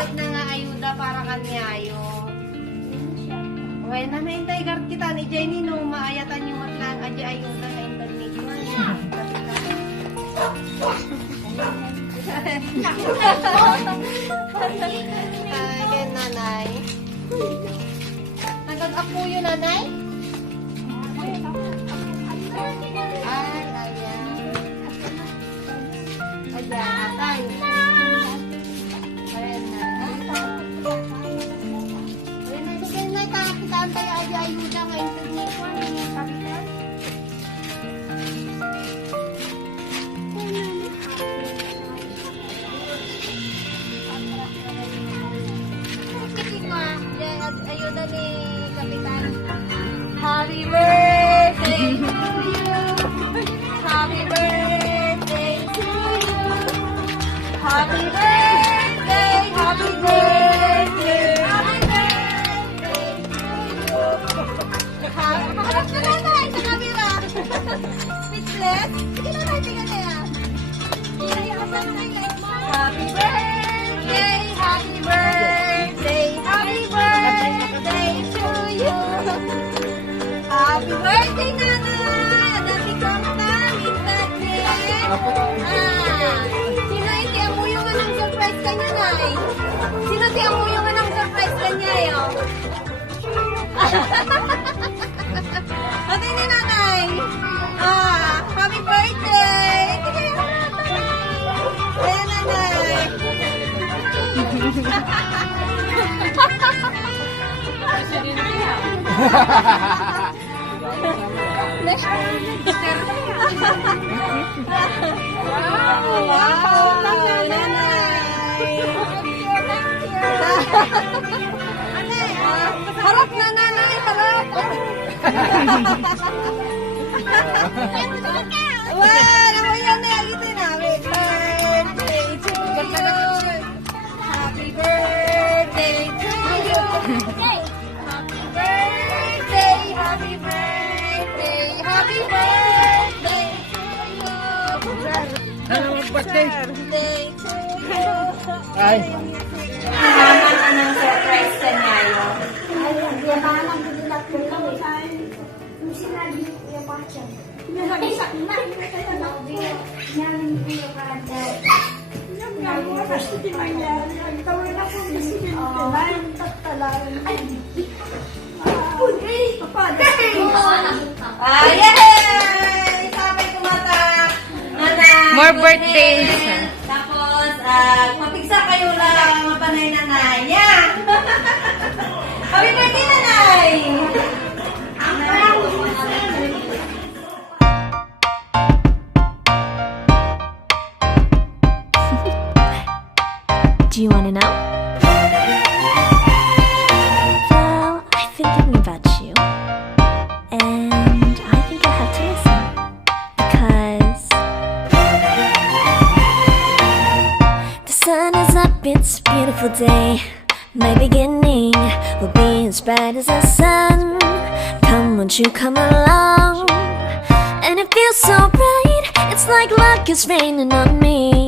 Kapit na nga ayuda para kanyayo. Okay na naintay guard kita ni Jenny no maayatan yung matlang aja ayuda na internet. Ayan nanay. Nagag-apo yun nanay? Ay, ayan. Ayan, atay. Ayan na. Ayan na, kitaan tayo aja ayuda nga internet ko. Kapitan. Ayuda ni Kapitan. Happy birthday to you. Happy birthday to you. Happy birthday, happy birthday, happy birthday to you. Harap ka na tayo sa kamera. Speechless? Sige na tayo, tingnan na yan. Iyayasan mo kayo guys mo. Happy birthday, happy birthday, happy birthday to you. Happy birthday, nanay! Dami kang taming birthday. Sino iti mo yung anong surprise kanya, nay? Sino iti mo yung anong surprise kanya, yo? Ate ni nanay. Happy birthday! Ito kayo ayan, nanay. Wow, nanay. Harap na nanay, harap. Wow, ako yan na ito namin. Birthday to you. Happy birthday to you. Happy birthday, happy birthday, happy birthday to you. Birthday to you. Ay. Anong surprise ka niya yun? Yay! Sabay kumata. More birthdays. Tapos, mapigsa kayo lang mapanay nanay. Yeah! Happy birthday, nanay! Do you want to know? Well, I've been thinking about you. And I think I have to listen. Because the sun is up, it's a beautiful day. My beginning will be as bright as the sun. Come, won't you come along? And it feels so bright, it's like luck is raining on me.